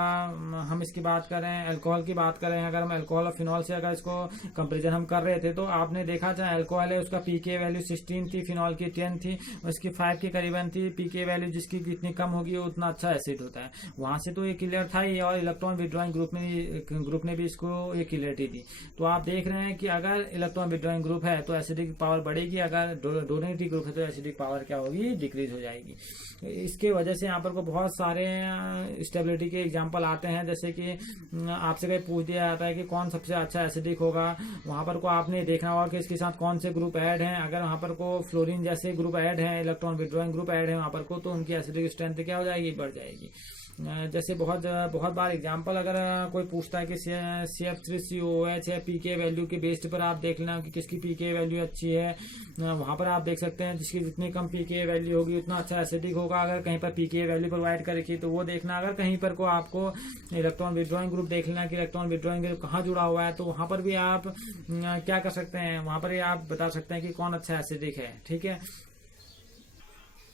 हम इसकी बात करें अल्कोहल की बात करें, अगर हम अल्कोहल और फिनॉल से अगर इसको कंपेरिजन हम कर रहे थे तो आपने देखा चाहे अल्कोहल है उसका पीके वैल्यू 16 थी, फिनॉल की 10 थी, उसकी 5 के करीबन थी पीके वैल्यू, जिसकी जितनी कम होगी उतना अच्छा एसिड होता है। वहां से तो ये क्लियर था ही, और इलेक्ट्रॉन विड्रॉइंग ग्रुप ने भी इसको ये क्लियरिटी दी। तो आप देख रहे हैं कि अगर इलेक्ट्रॉन विड्रॉइंग ग्रुप है तो एसिडिक पावर बढ़ेगी, अगर डोनेटिंग ग्रुप है तो एसिडिक पावर क्या होगी, डिक्रीज हो जाएगी। इसके वजह से यहाँ पर को बहुत सारे स्टेबिलिटी के एग्जाम्पल आते हैं, जैसे कि आपसे कहीं पूछ दिया जाता है कि कौन सबसे अच्छा एसिडिक होगा, वहां पर को आपने देखना होगा कि इसके साथ कौन से ग्रुप ऐड हैं। अगर वहां पर को फ्लोरीन जैसे ग्रुप ऐड हैं, इलेक्ट्रॉन विड्रॉइंग ग्रुप ऐड है वहां पर को, तो उनकी एसिडिक स्ट्रेंथ क्या हो जाएगी, बढ़ जाएगी। जैसे बहुत बार एग्जांपल अगर कोई पूछता है कि CF3COOH है, पीके वैल्यू के बेस्ड पर आप देख लेना कि किसकी पीके वैल्यू अच्छी है, वहां पर आप देख सकते हैं जिसकी जितनी कम पीके वैल्यू होगी उतना अच्छा एसिडिक होगा। अगर कहीं पर पीके वैल्यू प्रोवाइड करेगी तो वो देखना, अगर कहीं पर को आपको इलेक्ट्रॉन विड्रॉइंग ग्रुप देख लेना कि इलेक्ट्रॉन विड्रॉइंग ग्रुप कहाँ जुड़ा हुआ है, तो वहां पर भी आप क्या कर सकते हैं, वहां पर आप बता सकते हैं कि कौन अच्छा एसिडिक है, ठीक है।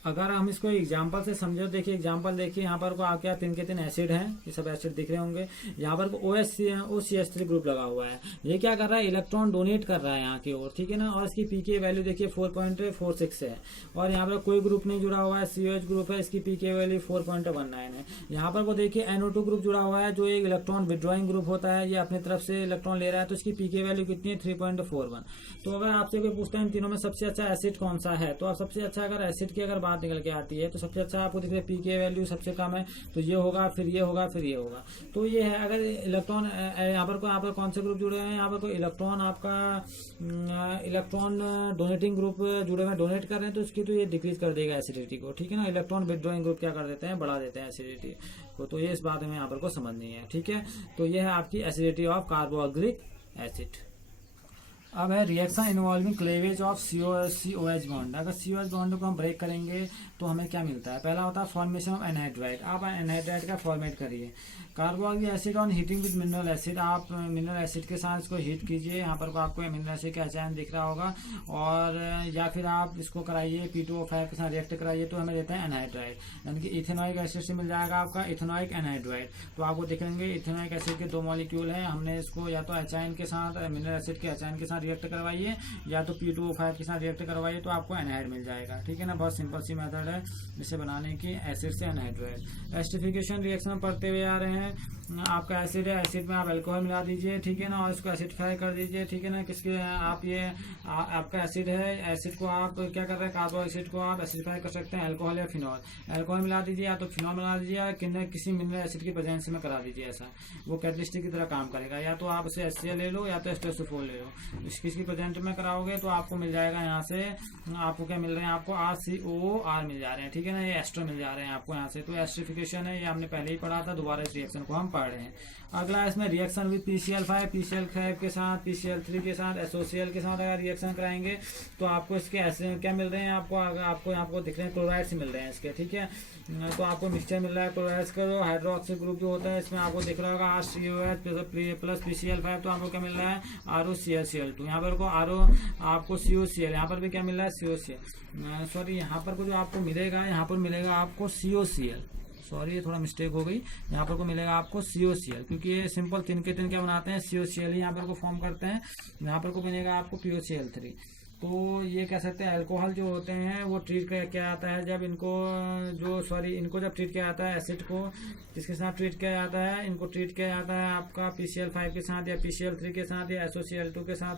अगर हम इसको एग्जांपल से समझो, देखिए एग्जांपल देखिए, यहाँ पर को आपके 3 के 3 एसिड हैं, ये सब एसिड दिख रहे होंगे। यहाँ पर OCH3 ग्रुप लगा हुआ है, ये क्या कर रहा है, इलेक्ट्रॉन डोनेट कर रहा है यहाँ की ओर, ठीक है ना, और इसकी पीके वैल्यू देखिए 4.46 है। और यहाँ पर कोई ग्रुप नहीं जुड़ा हुआ है, COH ग्रुप है, इसकी पीके वैल्यू 4.19 है। यहाँ पर को देखिए NO2 ग्रुप जुड़ा हुआ है, जो एक इलेक्ट्रॉन विड्रॉइंग ग्रुप होता है, ये अपनी तरफ से इलेक्ट्रॉन ले रहा है, तो इसकी पीके वैल्यू कितनी है, 3.41। तो अगर आपसे कोई पूछता है इन तीनों में सबसे अच्छा एसिड कौन सा है, तो आप सबसे अच्छा अगर एसिड की अगर बात निकल के आती है तो सबसे अच्छा आपको दिख रहा है पीके वैल्यू सबसे कम है, तो ये होगा, फिर ये होगा, फिर ये होगा। तो ये है, अगर इलेक्ट्रॉन यहाँ पर कौन से ग्रुप जुड़े हैं, यहाँ पर कोई इलेक्ट्रॉन आपका इलेक्ट्रॉन डोनेटिंग ग्रुप जुड़े हुए डोनेट कर रहे हैं, तो इसकी तो ये डिक्रीज कर देगा एसिडिटी को, ठीक है ना। इलेक्ट्रॉन विड्रॉइंग ग्रुप क्या कर देते हैं, बढ़ा देते हैं एसिडिटी को। तो ये इस बात में यहाँ पर को समझनी है, ठीक है। तो ये है आपकी एसिडिटी ऑफ कार्बोक्सिलिक एसिड। अब है reaction involving cleavage of COH bond. अगर COH बॉन्ड को हम ब्रेक करेंगे तो हमें क्या मिलता है, पहला होता है फॉर्मेशन ऑफ एनहाइड्राइड। आप एनहाइड्राइड का फॉर्मेट करिए। Carboxylic acid on heating with mineral acid, आप मिनरल एसिड के साथ इसको हीट कीजिए, यहाँ पर को आपको मिनरल एसिड का एच दिख रहा होगा, और या फिर आप इसको कराइए P2O5 के साथ रिएक्ट कराइए, तो हमें देते हैं एनहाइड्राइड, यानी कि इथेनॉइक एसिड से मिल जाएगा आपका इथेनॉइक एनहाइड्राइड। तो आपको देखेंगे इथेनॉइक एसिड के 2 मॉलिक्यूल हैं, हमने इसको या तो एच के साथ मिनरल एसिड के एच के साथ रिएक्ट करवाइए, या तो P2O5 के साथ रिएक्ट करवाइए, तो आपको एनहाइड मिल जाएगा, ठीक है ना। बहुत सिंपल सी मेथड है इसे बनाने की, एसिड से एनहाइड्राइड। एस्टिफिकेशन रिएक्शन में पढ़ते हुए आ रहे हैं। आपका एसिड है, एसिड में आप अल्कोहल मिला दीजिए, ठीक है ना, और इसको एसिडिफाई कर दीजिए, ठीक है ना। किसके आप ये आपका एसिड है, एसिड को आप क्या कर रहे हैं, कार्बोक्सिलिक एसिड को आप एसिडिफाई कर सकते हैं अल्कोहल या फिनॉल। अल्कोहल मिला दीजिए, या तो फिनॉल मिला दीजिए, या किसी मिनरल एसिड की प्रेजेंस में करा दीजिए, ऐसा वो कैटलिस्ट की तरह काम करेगा। या तो आप इसे HCl ले लो, या तो H2SO4 ले लो, किसकी प्रेजेंट में कराओगे तो आपको मिल जाएगा, यहाँ से आपको क्या मिल रहे हैं, आपको RCOR मिल जा रहे हैं, ठीक है ना, ये एस्टर मिल जा रहे हैं आपको यहाँ से। तो एस्टरिफिकेशन है, ये हमने पहले ही पढ़ा था, दोबारा इस रिएक्शन को हम पढ़ रहे हैं। अगला इसमें रिएक्शन विद PCl5 PCl5 के साथ PCl3 के साथ SOCl के साथ अगर रिएक्शन कराएंगे तो आपको इसके ऐसे क्या मिल रहे हैं, आपको दिख रहे हैं क्लोराइड्स मिल रहे हैं इसके, ठीक है। तो आपको मिक्सचर मिल रहा है क्लोराइड्स का, जो हाइड्रोक्सिल ग्रुप जो होता है इसमें आपको दिख रहा होगा RCOH प्लस PCl5, तो आपको क्या मिल रहा है ROClCl2। यहाँ पर को आपको COCl, यहाँ पर भी क्या मिल रहा है COCl, सॉरी यहाँ पर को जो आपको मिलेगा, यहाँ पर मिलेगा आपको COCl, सॉरी ये थोड़ा मिस्टेक हो गई, यहाँ पर को मिलेगा आपको COCl, क्योंकि ये सिंपल तिनके तिनके बनाते हैं COCl ही यहाँ पर को फॉर्म करते हैं। यहाँ पर को मिलेगा आपको POCl3। तो ये कह सकते हैं अल्कोहल जो होते हैं वो ट्रीट किया जाता है जब इनको जब ट्रीट किया जाता है एसिड को, किसके साथ ट्रीट किया जाता है, इनको ट्रीट किया जाता है आपका PCl5 के साथ या PCl3 के साथ या SOCl2 के साथ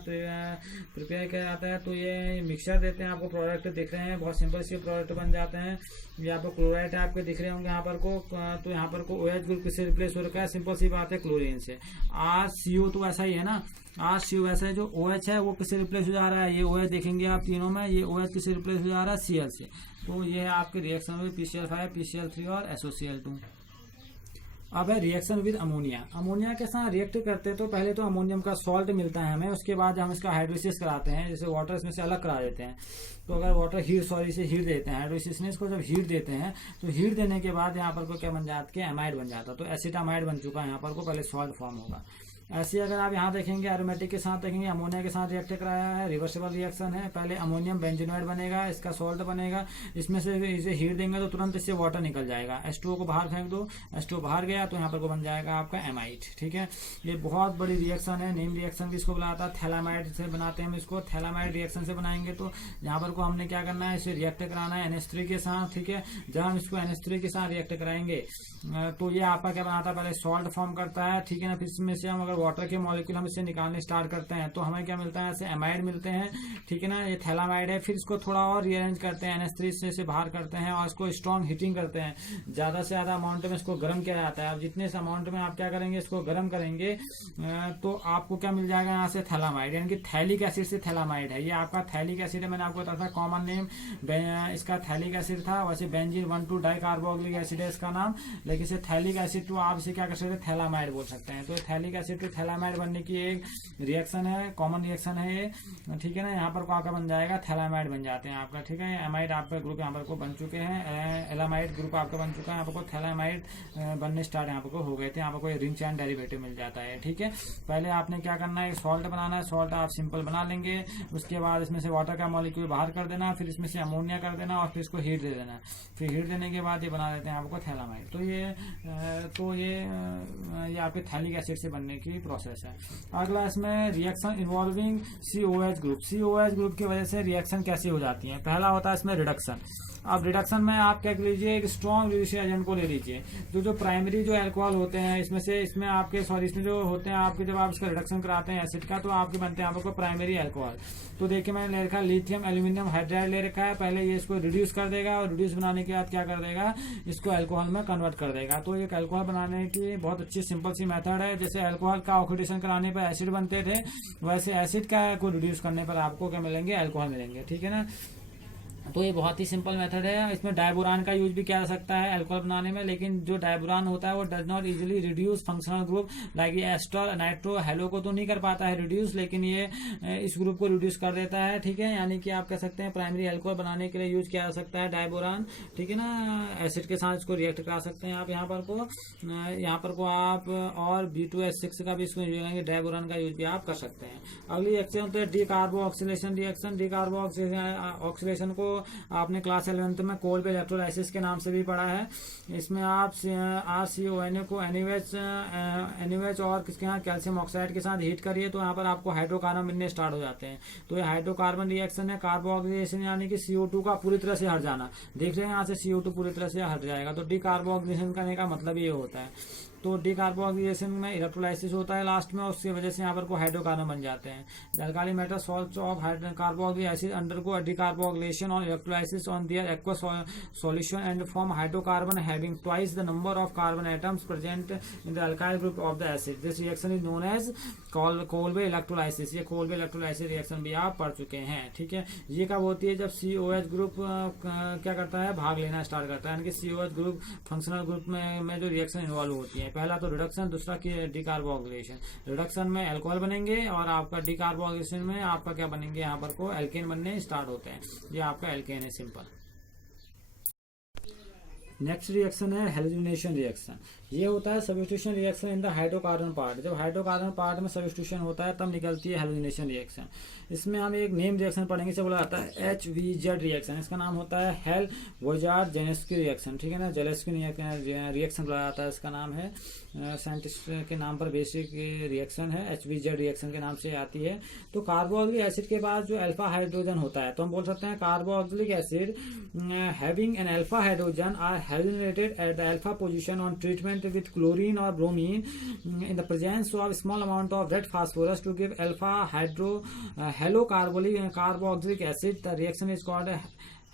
प्रिपेयर किया जाता है। तो ये मिक्सचर देते हैं, आपको प्रोडक्ट दिख रहे हैं, बहुत सिंपल से प्रोडक्ट बन जाते हैं। ये आपको क्लोराइड आपके दिख रहे होंगे यहाँ पर को, तो यहाँ पर को OH ग्रुप किससे रिप्लेस हो रखा है, सिंपल सी बात है क्लोरीन से। RCO तो ऐसा ही है ना, RCO वैसे है, जो OH है वो किससे रिप्लेस हो जा रहा है, ये OH देखेंगे आप तीनों में, ये OH किससे रिप्लेस हो जा रहा है Cl से। तो ये है आपके रिएक्शन में PCl5 PCl3 और SOCl2। अब है रिएक्शन विद अमोनिया। अमोनिया के साथ रिएक्ट करते हैं तो पहले तो अमोनियम का सॉल्ट मिलता है हमें, उसके बाद हम इसका हाइड्रोलिसिस कराते हैं, जैसे वाटर इसमें से अलग करा देते हैं। तो अगर वाटर हीट देते हैं, हाइड्रोलिसिस में इसको जब हीट देते हैं तो हीट देने के बाद यहाँ पर को क्या बन जाता है, एमाइड बन जाता है। तो एसिटामाइड बन चुका है यहाँ पर को, पहले सॉल्ट फॉर्म होगा। ऐसे अगर आप यहाँ देखेंगे एरोमेटिक के साथ देखेंगे, अमोनिया के साथ रिएक्ट कराया है, रिवर्सिबल रिएक्शन है। पहले अमोनियम बेंजीनोइड बनेगा, इसका सॉल्ट बनेगा, इसमें से इसे हीट देंगे तो तुरंत इससे वाटर निकल जाएगा। H2O को बाहर फेंक दो, H2O बाहर गया तो यहाँ पर को बन जाएगा आपका एमाइड, ठीक है। ये बहुत बड़ी रिएक्शन है, नेम रिएक्शन भी इसको बुलाता है, थैलामाइड से बनाते हैं हम इसको। थैलामाइड रिएक्शन से बनाएंगे तो यहाँ पर को हमने क्या करना है, इसे रिएक्ट कराना है NH3 के साथ, ठीक है। जब हम इसको NH3 के साथ रिएक्ट कराएंगे तो ये आपका क्या बनाता है, पहले सॉल्ट फॉर्म करता है, ठीक है ना। फिर इसमें से हम अगर वाटर के मॉलिक्यूल हम इससे निकालने स्टार्ट करते हैं तो हमें क्या मिलता है, ऐसे एमाइड मिलते हैं, ठीक है ना। ये थैलामाइड है। फिर इसको थोड़ा और रीअरेंज करते हैं, NH3 से इसे बाहर करते हैं और इसको स्ट्रॉन्ग हीटिंग करते हैं, ज्यादा से ज्यादा अमाउंट में इसको गर्म किया जाता है। अब जितने अमाउंट में आप क्या करेंगे, इसको गर्म करेंगे तो आपको क्या मिल जाएगा यहाँ से थैलामाइड, यानी कि थैलिक एसिड से थैलामाइड है। ये आपका थैलिक एसिड है, मैंने आपको बताया था कॉमन नेम इसका थैलिक एसिड था। वैसे बेंजीन 1,2 डाइकार्बोक्सिलिक एसिड है इसका नाम, लेकिन इसे थैलिक एसिड तो आप इसे क्या कर सकते हैं, थैलामाइड बोल सकते हैं। तो थैलिक एसिड टू थैलामाइड बनने की एक रिएक्शन है, कॉमन रिएक्शन है ये, ठीक है ना। यहाँ पर को आपका बन जाएगा थैलामाइड बन जाते हैं आपका, ठीक है। एमाइड आपका ग्रुप यहाँ पर को बन चुके हैं, एलामाइड ग्रुप आपका बन चुका है, यहाँ पर को थैलामाइड बनने स्टार्ट यहाँ पर को हो गए थे। यहाँ पर कोई रिंग चैन डेरिवेटिव मिल जाता है, ठीक है। पहले आपने क्या करना है, सॉल्ट बनाना है, सॉल्ट आप सिंपल बना लेंगे, उसके बाद इसमें से वाटर का मॉलिक्यूल बाहर कर देना, फिर इसमें से अमोनिया कर देना और फिर इसको हीट दे देना। फिर हीट देने के बाद ये बना देते हैं आपको थैलामाइड। तो ये आपके थैलिक एसिड से बनने की प्रोसेस है। अगला इसमें reaction involving COH group. COH group की वजह से रिएक्शन कैसी हो जाती है, पहला होता है इसमें रिडक्शन। अब रिडक्शन में आप क्या लीजिए, एक स्ट्रॉन्ग रिड्यूसिंग एजेंट को ले लीजिए। जो प्राइमरी जो अल्कोहल होते हैं इसमें जो होते हैं आपके, जब आप इसका रिडक्शन कराते हैं एसिड का तो आपके बनते हैं आपको प्राइमरी अल्कोहल। तो देखिए मैंने ले रखा है लिथियम एल्यूमिनियम हाइड्राइड ले रखा है। पहले ये इसको रिड्यूस कर देगा और रिड्यूस बनाने के बाद क्या कर देगा, इसको अल्कोहल में कन्वर्ट कर देगा। तो एक अल्कोहल बनाने की बहुत अच्छी सिंपल सी मेथड है। जैसे अल्कोहल का ऑक्सीडेशन कराने पर एसिड बनते थे, वैसे एसिड का को रिड्यूस करने पर आपको क्या मिलेंगे, अल्कोहल मिलेंगे, ठीक है ना। तो ये बहुत ही सिंपल मेथड है। इसमें डायबोरान का यूज भी किया जा सकता है अल्कोहल बनाने में, लेकिन जो डायबोरान होता है वो does not easily reduce functional group like ये एस्टर नाइट्रो हेलो को तो नहीं कर पाता है रिड्यूस, लेकिन ये इस ग्रुप को रिड्यूस कर देता है, ठीक है। यानी कि आप कह सकते हैं प्राइमरी अल्कोहल बनाने के लिए यूज किया जा सकता है डायबोरान, ठीक है ना। एसिड के साथ इसको रिएक्ट करा सकते हैं आप। यहाँ पर को आप और B2H6 का भी इसको यूज करेंगे, डायबोरान का यूज भी आप कर सकते हैं। अगली रिएक्शन होता है डीकार्बोक्सिलेशन रिएक्शन। डीकार्बोक्सिलेशन को आपने क्लास 11th में कोल्ब इलेक्ट्रोलाइसिस के नाम से भी पढ़ा है। इसमें आप RCONA को NaOH और किसके यहाँ कैल्शियम ऑक्साइड के साथ हीट करिए तो यहाँ पर आपको हाइड्रोकार्बन मिलने स्टार्ट हो जाते हैं। तो ये हाइड्रोकार्बन रिएक्शन है। कार्बोक्सिलेशन यानी कि CO2 का पूरी तरह से हट जाना। देख रहे हैं यहाँ से CO2 पूरी तरह से हट जाएगा। तो डीकार्बोक्सिलेशन करने का मतलब ये होता है। तो डीकार्बोक्सिलेशन में इलेक्ट्रोलाइसिस होता है लास्ट में, उसकी वजह से यहाँ पर को हाइड्रोकार्बन बन जाते हैं। The alkali metal salts of carboxylic acid undergo decarboxylation on electrolysis on their aqueous solution and form hydrocarbon having twice the number of carbon atoms present in the alkyl group of the acid. This reaction is known as Kolbe electrolysis. ये Kolbe electrolysis reaction भी आप पढ़ चुके हैं, ठीक है। ये कब होती है, जब COH ग्रुप क्या करता है, भाग लेना स्टार्ट करता है, यानी कि COH ग्रुप फंक्शनल ग्रुप में जो रिएक्शन इन्वॉल्व होती है। पहला तो रिडक्शन, दूसरा डिकार्बोक्सिलेशन। रिडक्शन में अल्कोहल बनेंगे और आपका डिकार्बोक्सिलेशन में आपका क्या बनेंगे, यहाँ पर को एल्केन बनने स्टार्ट होते हैं। ये आपका एल्केन है सिंपल। नेक्स्ट रिएक्शन है हेलोजिनेशन रिएक्शन। ये होता है substitution reaction in the hydrocarbon part. जब हाइड्रोकार्बन पार्ट में सब्स्टिट्यूशन होता है तब निकलती है हेलोजिनेशन रिएक्शन। इसमें हम एक नेम रिएक्शन पढ़ेंगे, इसे बोला जाता है HVZ रिएक्शन। इसका नाम होता है हेल-वोजार्ड-जेनेस्की रिएक्शन, ठीक है ना। जेलेस्की रिएक्शन बोला जाता है, इसका नाम है, साइंटिस्ट के नाम पर बेसिक रिएक्शन है, HVZ रिएक्शन के नाम से आती है। तो कार्बोक्सिलिक एसिड के बाद जो अल्फा हाइड्रोजन होता है, तो हम बोल सकते हैं carboxylic acid having an alpha hydrogen are halogenated at the alpha position on treatment with chlorine or bromine in the presence of small amount of red phosphorus to give alpha carboxylic acid. The reaction is called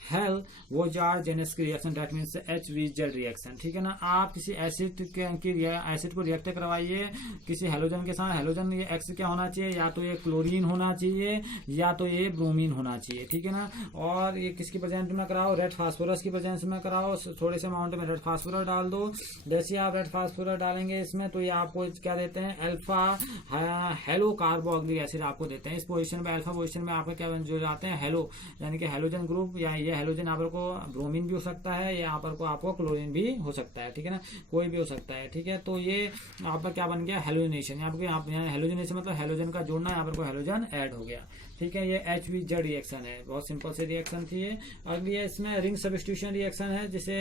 Hell Volhard Zelinsky reaction, that means HVZ reaction, ठीक है ना। आप किसी acid को react करवाइए किसी halogen के साथ। हेलोजन ये एक्स क्या होना चाहिए, या तो ये क्लोरीन होना चाहिए या तो ये ब्रोमीन होना चाहिए, ठीक है ना। और ये किसकी प्रेजेंस में कराओ, रेड फास्फोरस की प्रेजेंस में कराओ। थोड़े से अमाउंट में रेड फास्फोरस डाल दो। जैसे आप रेड फास्फोरस डालेंगे इसमें तो ये आपको क्या देते हैं, अल्फा हेलो कार्बोक्सिलिक एसिड आपको देते हैं। इस पोजीशन में अल्फा पोजीशन में आपको क्या जो जाते हैं, हेलो यानी कि हेलोजन ग्रुप, या ये हेलोजन यहाँ पर को ब्रोमीन भी हो सकता है, यहाँ पर को आपको क्लोरीन भी हो सकता है, ठीक है ना, कोई भी हो सकता है, ठीक है। तो ये आपका क्या बन गया, हेलोजिनेशन। यहाँ हेलोजिनेशन मतलब हेलोजन का जोड़ना, यहाँ पर को हेलोजन ऐड हो गया, ठीक है। ये HVZ रिएक्शन है, बहुत सिंपल से रिएक्शन थी ये। अगली है इसमें रिंग सब्स्टिट्यूशन रिएक्शन है, जिसे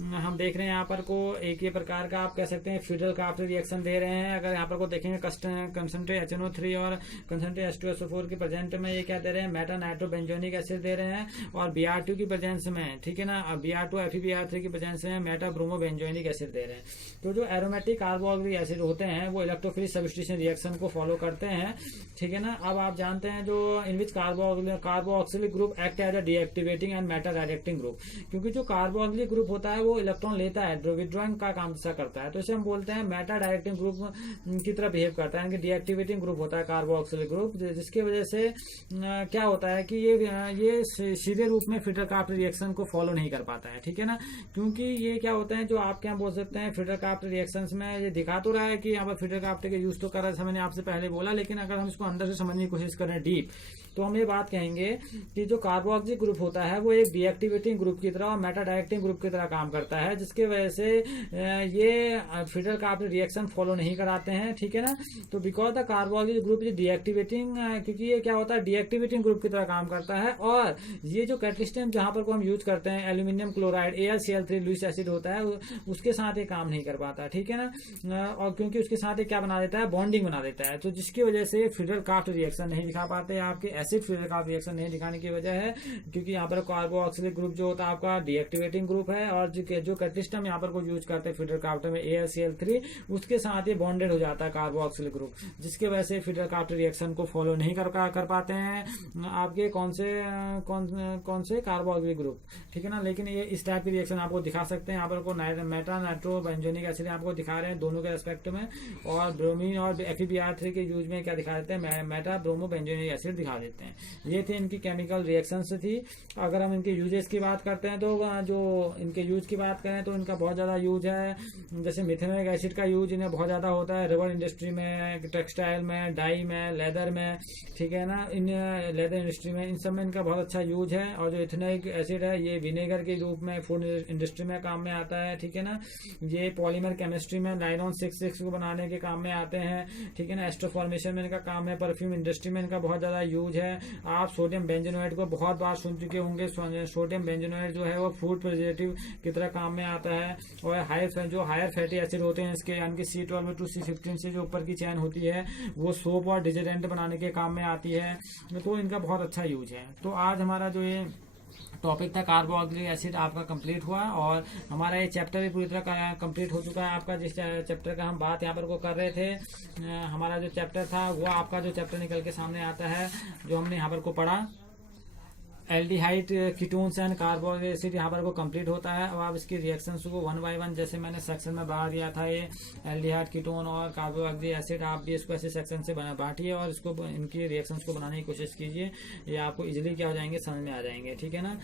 हम देख रहे हैं यहाँ पर को एक ही प्रकार का आप कह सकते हैं फिडल क्राफ्ट रिएक्शन दे रहे हैं। अगर यहाँ पर को देखेंगे कंसंट्रेट HNO3 और कंसंट्रेट H2SO4 के प्रेजेंट में ये क्या दे रहे हैं, मेटा नाइट्रोबेंजोनिक एसिड दे रहे हैं। और Br2 की प्रेजेंस में, ठीक है ना, Br2 FeBr3 की प्रेजेंस में मेटा ब्रोमोबेंजोनिक एसिड दे रहे हैं। तो जो एरोमेटिक कार्बोक्सिलिक एसिड होते हैं वो इलेक्ट्रोफिलिक सब्स्टिट्यूशन रिएक्शन को फॉलो करते हैं, ठीक है ना। अब आप जानते हैं जो in which carboxylic group act as a deactivating and meta directing group, क्योंकि जो कार्बोक्सिलिक ग्रुप होता है वो इलेक्ट्रॉन लेता है, विड्रॉइंग का काम ऐसा करता है, तो इसे हम बोलते हैं मेटा डायरेक्टिंग ग्रुप की तरह बिहेव करता है, यानी कि डीएक्टिवेटिंग ग्रुप होता है कार्बोक्सिलिक ग्रुप, जिसकी वजह से क्या होता है कि ये सीधे रूप में फिडर-क्राफ्ट रिएक्शन को फॉलो नहीं कर पाता है, ठीक है ना। क्योंकि ये क्या होता है, जो आप क्या बोल सकते हैं, फिडर-क्राफ्ट रिएक्शंस में ये दिखा तो रहा है कि यहाँ पर फिडर-क्राफ्ट के यूज तो कर रहा है, मैंने आपसे पहले बोला, लेकिन अगर हम इसको अंदर से समझने की कोशिश करें डीप, तो हम ये बात कहेंगे कि जो कार्बोक्सिलिक ग्रुप होता है वो एक डीएक्टिवेटिंग ग्रुप की तरह और मेटा डायरेक्टिंग ग्रुप की तरह काम करता है, जिसकी वजह से ये फिडर-क्राफ्ट रिएक्शन फॉलो नहीं कराते हैं, ठीक है ना। तो because the carboxylic group is deactivating, क्योंकि ये क्या होता है, डीएक्टिवेटिंग ग्रुप की तरह काम करता है। और ये जो कैटलिस्ट जहां पर को हम यूज करते हैं, aluminium chloride AlCl3 Lewis acid होता है, उसके साथ ये काम नहीं कर पाता, ठीक है ना। और क्योंकि उसके साथ ये क्या बना देता है, बॉन्डिंग बना देता है, तो जिसकी वजह से फिडर-क्राफ्ट रिएक्शन नहीं दिखा पाते आपके एसिड फिडर-क्राफ्ट रिएक्शन नहीं दिखाने की वजह है, क्योंकि यहाँ पर कार्बोक्सिलिक ग्रुप जो होता है आपका डीएक्टिवेटिंग ग्रुप है, और जो कैटलिस्ट हम यहाँ पर को यूज करते हैं फिडर-क्राफ्ट में AlCl3, उसके साथ ये बॉन्डेड हो जाता है कार्बोक्सिलिक ग्रुप, जिसकी वजह से फिडर-क्राफ्ट रिएक्शन को फॉलो नहीं कर पाते हैं आपके कौन से कार्बोक्सिलिक ग्रुप, ठीक है ना। लेकिन ये इस टाइप की रिएक्शन आपको दिखा सकते हैं, यहाँ पर को मेटा नाइट्रोबेंजोनिक एसिड आपको दिखा रहे हैं दोनों के रेस्पेक्ट में, और ब्रोमीन और FeBr3 के यूज में क्या दिखा देते हैं, मेटा ब्रोमोबेंजोनिक एसिड दिखा देते हैं। ये थी इनकी केमिकल रिएक्शंस थी। अगर हम इनके यूजेस की बात करते हैं, तो जो इनके यूज की बात करें तो इनका बहुत ज्यादा यूज है, जैसे मिथेनोइक एसिड का यूज इन्हें बहुत ज्यादा होता है रबर इंडस्ट्री में, टेक्सटाइल में, डाई में, लेदर में, ठीक है ना, इन लेदर इंडस्ट्री में, इन सब में इनका बहुत अच्छा यूज है। और जो इथेनोइक एसिड है ये विनेगर के रूप में फूड इंडस्ट्री में काम में आता है, ठीक है ना। ये पॉलीमर केमिस्ट्री में नायलॉन 6 को बनाने के काम में आते हैं, ठीक है ना। एस्टर फॉर्मेशन में इनका काम है, परफ्यूम इंडस्ट्री में इनका बहुत ज्यादा यूज है। आप सोडियम बेंजोनाइड को बहुत बार सुन चुके होंगे, सोडियम बेंजोनाइड जो है वो फूड प्रिजर्वेटिव की तरह काम में आता है। और हायर फैटी एसिड होते हैं इसके, यानी कि C12 to C15 से जो ऊपर की चैन होती है वो सोप और डिटर्जेंट बनाने के काम में आती है, तो इनका बहुत अच्छा यूज है। तो आज हमारा जो ये टॉपिक था कार्बोक्सिलिक एसिड आपका कंप्लीट हुआ, और हमारा ये चैप्टर भी पूरी तरह कंप्लीट हो चुका है आपका। जिस चैप्टर का हम बात यहाँ पर को कर रहे थे, हमारा जो चैप्टर था वो आपका जो चैप्टर निकल के सामने आता है, जो हमने यहाँ पर को पढ़ा, aldehyde ketones and carboxylic acid, यहाँ पर को कंप्लीट होता है। अब आप इसकी रिएक्शंस को 1 by 1 जैसे मैंने सेक्शन में बांट दिया था, ये एल्डिहाइड कीटोन और कार्बोक्सिलिक एसिड, आप भी इसको ऐसे सेक्शन से बांटिए और इसको इनकी रिएक्शंस को बनाने की कोशिश कीजिए, ये आपको इजीली क्या हो जाएंगे, समझ में आ जाएंगे, ठीक है ना।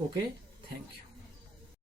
Okay, thank you.